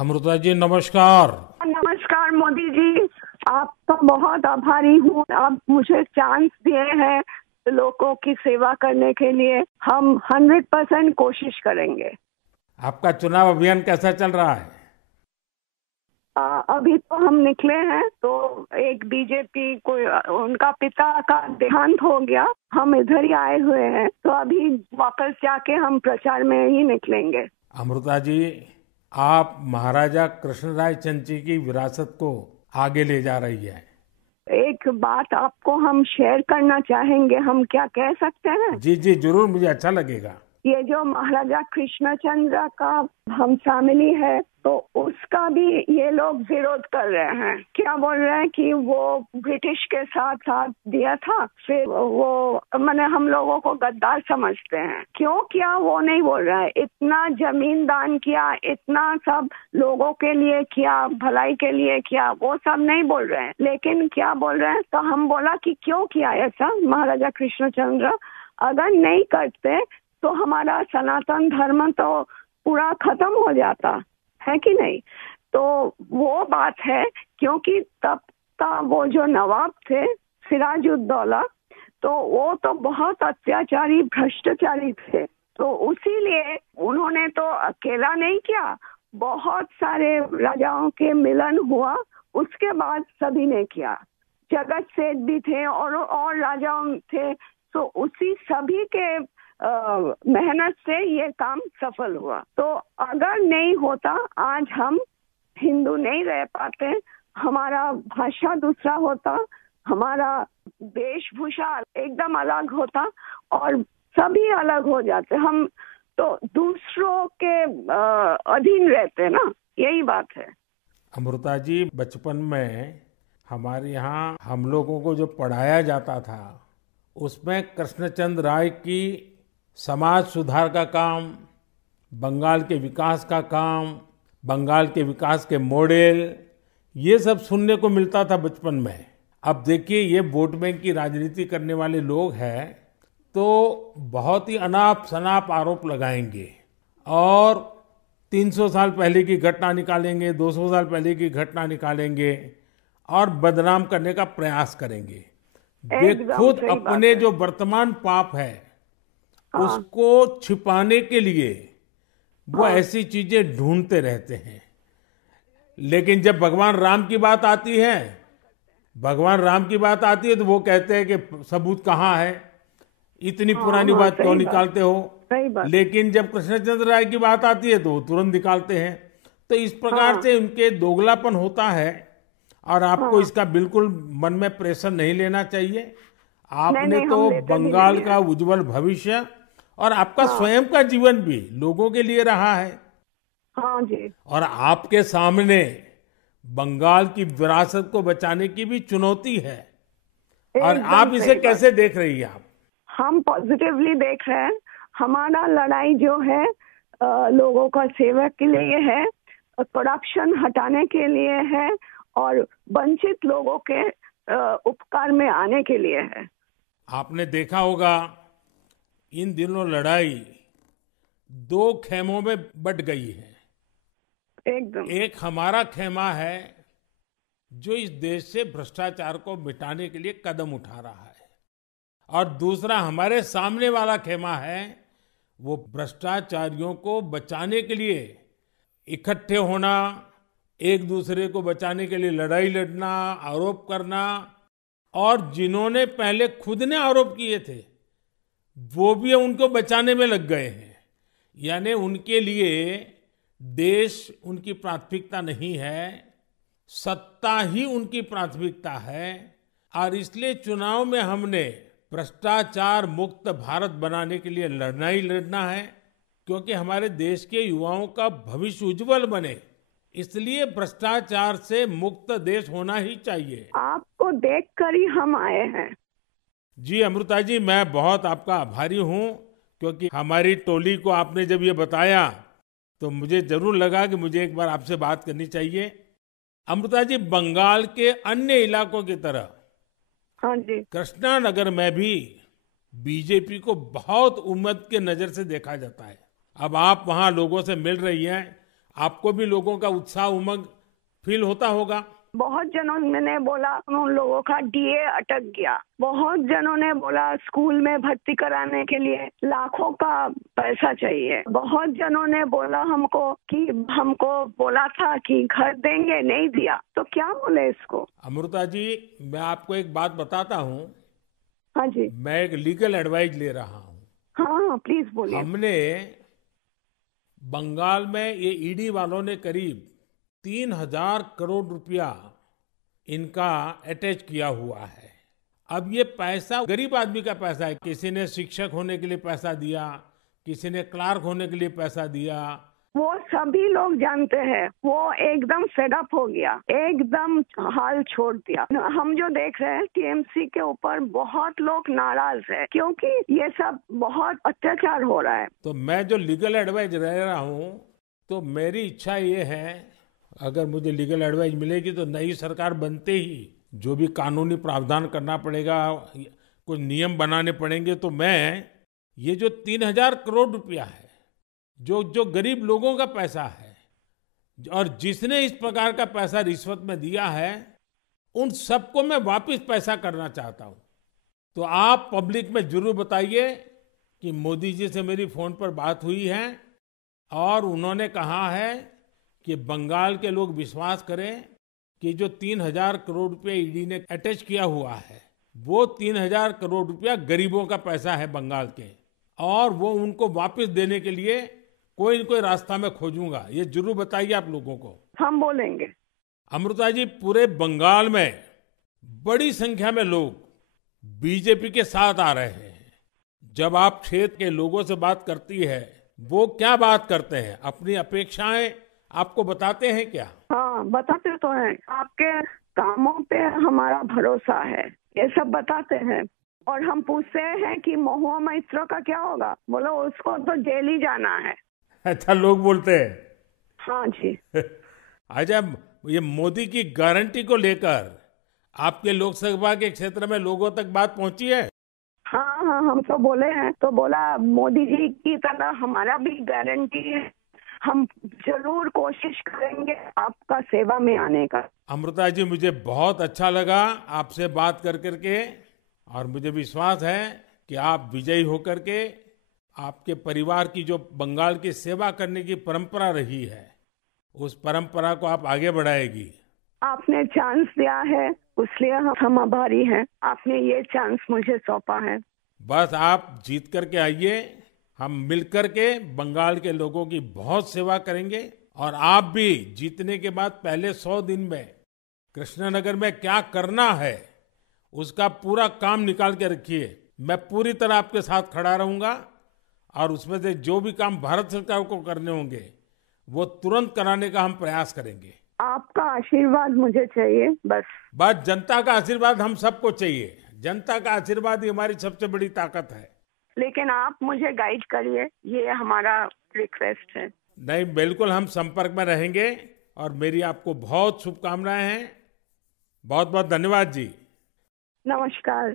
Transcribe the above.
अमृता जी नमस्कार। नमस्कार मोदी जी। आपका बहुत आभारी हूँ। आप मुझे चांस दिए हैं लोगों की सेवा करने के लिए। हम 100% कोशिश करेंगे। आपका चुनाव अभियान कैसा चल रहा है? अभी तो हम निकले हैं तो एक बीजेपी को उनका पिता का देहांत हो गया। हम इधर ही आए हुए हैं तो अभी वापस जाके हम प्रचार में ही निकलेंगे। अमृता जी, आप महाराजा कृष्णराय चंद जी की विरासत को आगे ले जा रही है। एक बात आपको हम शेयर करना चाहेंगे। हम क्या कह सकते हैं? जी जी जरूर, मुझे अच्छा लगेगा। ये जो महाराजा कृष्णचंद्र का हम फैमिली है तो उसका भी ये लोग विरोध कर रहे हैं। क्या बोल रहे हैं कि वो ब्रिटिश के साथ साथ दिया था, फिर वो मैंने हम लोगों को गद्दार समझते हैं। क्यों किया वो नहीं बोल रहा है। इतना जमीन दान किया, इतना सब लोगों के लिए किया, भलाई के लिए किया, वो सब नहीं बोल रहे हैं। लेकिन क्या बोल रहे हैं, तो हम बोला कि क्यों किया ऐसा महाराजा कृष्णचंद्र। अगर नहीं करते तो हमारा सनातन धर्म तो पूरा खत्म हो जाता है कि नहीं। तो वो बात है, क्योंकि तब का वो जो नवाब थे सिराजुद्दौला, तो वो तो बहुत अत्याचारी भ्रष्टाचारी थे। तो उसीलिए उन्होंने तो अकेला नहीं किया, बहुत सारे राजाओं के मिलन हुआ, उसके बाद सभी ने किया। जगत सेठ भी थे और राजाओं थे। तो उसी सभी के मेहनत से ये काम सफल हुआ। तो अगर नहीं होता आज हम हिंदू नहीं रह पाते। हमारा भाषा दूसरा होता, हमारा वेशभूषा एकदम अलग होता और सभी अलग हो जाते। हम तो दूसरों के अधीन रहते ना, यही बात है। अमृता जी, बचपन में हमारे यहाँ हम लोगों को जो पढ़ाया जाता था उसमें कृष्णचंद्र राय की समाज सुधार का काम, बंगाल के विकास का काम, बंगाल के विकास के मॉडल, ये सब सुनने को मिलता था बचपन में। अब देखिए, ये वोट बैंक की राजनीति करने वाले लोग हैं तो बहुत ही अनाप शनाप आरोप लगाएंगे और 300 साल पहले की घटना निकालेंगे, 200 साल पहले की घटना निकालेंगे और बदनाम करने का प्रयास करेंगे। वे एकदम खुद सही बात अपने है। जो वर्तमान पाप है हाँ उसको छिपाने के लिए वो हाँ ऐसी चीजें ढूंढते रहते हैं। लेकिन जब भगवान राम की बात आती है तो वो कहते हैं कि सबूत कहाँ है, इतनी हाँ पुरानी हाँ बात क्यों सही बात, निकालते हो। सही बात। लेकिन जब कृष्णचंद्र राय की बात आती है तो वो तुरंत निकालते हैं। तो इस प्रकार हाँ से उनके दोगलापन होता है और आपको हाँ। इसका बिल्कुल मन में प्रेशर नहीं लेना चाहिए। नहीं आपने नहीं, हम तो लेते भी बंगाल नहीं का है। उज्जवल भविष्य और आपका हाँ स्वयं का जीवन भी लोगों के लिए रहा है। हाँ जी। और आपके सामने बंगाल की विरासत को बचाने की भी चुनौती है। और एकदम आप इसे सही बात। कैसे देख रही हैं आप? हम पॉजिटिवली देख रहे हैं। हमारा लड़ाई जो है लोगों का सेवा के लिए है, करप्शन हटाने के लिए है और वंचित लोगों के उपकार में आने के लिए है। आपने देखा होगा इन दिनों लड़ाई दो खेमों में बट गई है। एकदम। एक हमारा खेमा है जो इस देश से भ्रष्टाचार को मिटाने के लिए कदम उठा रहा है, और दूसरा हमारे सामने वाला खेमा है वो भ्रष्टाचारियों को बचाने के लिए इकट्ठे होना, एक दूसरे को बचाने के लिए लड़ाई लड़ना, आरोप करना। और जिन्होंने पहले खुद ने आरोप किए थे वो भी उनको बचाने में लग गए हैं। यानी उनके लिए देश उनकी प्राथमिकता नहीं है, सत्ता ही उनकी प्राथमिकता है। और इसलिए चुनाव में हमने भ्रष्टाचार मुक्त भारत बनाने के लिए लड़ना ही लड़ना है, क्योंकि हमारे देश के युवाओं का भविष्य उज्जवल बने, इसलिए भ्रष्टाचार से मुक्त देश होना ही चाहिए। आपको देखकर ही हम आए हैं। जी अमृता जी, मैं बहुत आपका आभारी हूँ, क्योंकि हमारी टोली को आपने जब ये बताया तो मुझे जरूर लगा कि मुझे एक बार आपसे बात करनी चाहिए। अमृता जी, बंगाल के अन्य इलाकों की तरह हाँ जी। कृष्णा नगर में भी बीजेपी को बहुत उम्मीद के नजर से देखा जाता है। अब आप वहां लोगों से मिल रही हैं आपको भी लोगों का उत्साह उमंग फील होता होगा। बहुत जनों ने बोला उन लोगों का डीए अटक गया। बहुत जनों ने बोला स्कूल में भर्ती कराने के लिए लाखों का पैसा चाहिए। बहुत जनों ने बोला हमको कि हमको बोला था कि घर देंगे, नहीं दिया। तो क्या बोले इसको। अमृता जी, मैं आपको एक बात बताता हूँ। हाँ जी। मैं एक लीगल एडवाइस ले रहा हूँ। हाँ प्लीज बोलिए। हमने बंगाल में ये ईडी वालों ने करीब 3,000 करोड़ रुपया इनका अटैच किया हुआ है। अब ये पैसा गरीब आदमी का पैसा है। किसी ने शिक्षक होने के लिए पैसा दिया, किसी ने क्लार्क होने के लिए पैसा दिया। वो सभी लोग जानते हैं। वो एकदम फेडअप हो गया, एकदम हाल छोड़ दिया। हम जो देख रहे हैं टीएमसी के ऊपर बहुत लोग नाराज है क्योंकि ये सब बहुत अत्याचार हो रहा है। तो मैं जो लीगल एडवाइस ले रहा हूँ, तो मेरी इच्छा ये है, अगर मुझे लीगल एडवाइस मिलेगी तो नई सरकार बनते ही जो भी कानूनी प्रावधान करना पड़ेगा, कुछ नियम बनाने पड़ेंगे, तो मैं ये जो 3,000 करोड़ रुपया है, जो जो गरीब लोगों का पैसा है और जिसने इस प्रकार का पैसा रिश्वत में दिया है, उन सबको मैं वापस पैसा करना चाहता हूं। तो आप पब्लिक में जरूर बताइए कि मोदी जी से मेरी फोन पर बात हुई है और उन्होंने कहा है कि बंगाल के लोग विश्वास करें कि जो 3,000 करोड़ रुपया ईडी ने अटैच किया हुआ है, वो 3,000 करोड़ रुपया गरीबों का पैसा है बंगाल के, और वो उनको वापस देने के लिए कोई न कोई रास्ता मैं खोजूंगा। ये जरूर बताइए आप लोगों को। हम बोलेंगे। अमृता जी, पूरे बंगाल में बड़ी संख्या में लोग बीजेपी के साथ आ रहे हैं। जब आप क्षेत्र के लोगों से बात करती है, वो क्या बात करते हैं? अपनी अपेक्षाएं आपको बताते हैं क्या? हाँ बताते तो हैं। आपके कामों पे हमारा भरोसा है, ये सब बताते हैं। और हम पूछते हैं कि महुआ मैत्रो का क्या होगा, बोलो उसको तो जेल ही जाना है। अच्छा, लोग बोलते हैं। हाँ जी। अच्छा, ये मोदी की गारंटी को लेकर आपके लोकसभा के क्षेत्र में लोगों तक बात पहुंची है? हाँ हाँ, हम तो बोले हैं। तो बोला मोदी जी की तरह हमारा भी गारंटी है, हम जरूर कोशिश करेंगे आपका सेवा में आने का। अमृता जी, मुझे बहुत अच्छा लगा आपसे बात कर करके, और मुझे विश्वास है कि आप विजयी होकर के आपके परिवार की जो बंगाल की सेवा करने की परंपरा रही है, उस परंपरा को आप आगे बढ़ाएगी। आपने चांस दिया है, इसलिए हम आभारी हैं। आपने ये चांस मुझे सौंपा है। बस आप जीत करके आइए, हम मिलकर के बंगाल के लोगों की बहुत सेवा करेंगे। और आप भी जीतने के बाद पहले 100 दिन में कृष्णनगर में क्या करना है, उसका पूरा काम निकाल के रखिए। मैं पूरी तरह आपके साथ खड़ा रहूंगा, और उसमें से जो भी काम भारत सरकार को करने होंगे, वो तुरंत कराने का हम प्रयास करेंगे। आपका आशीर्वाद मुझे चाहिए बस जनता का आशीर्वाद हम सबको चाहिए। जनता का आशीर्वाद ही हमारी सबसे बड़ी ताकत है। लेकिन आप मुझे गाइड करिए, ये हमारा रिक्वेस्ट है। नहीं, बिल्कुल हम संपर्क में रहेंगे, और मेरी आपको बहुत शुभकामनाएं हैं। बहुत बहुत धन्यवाद जी। नमस्कार।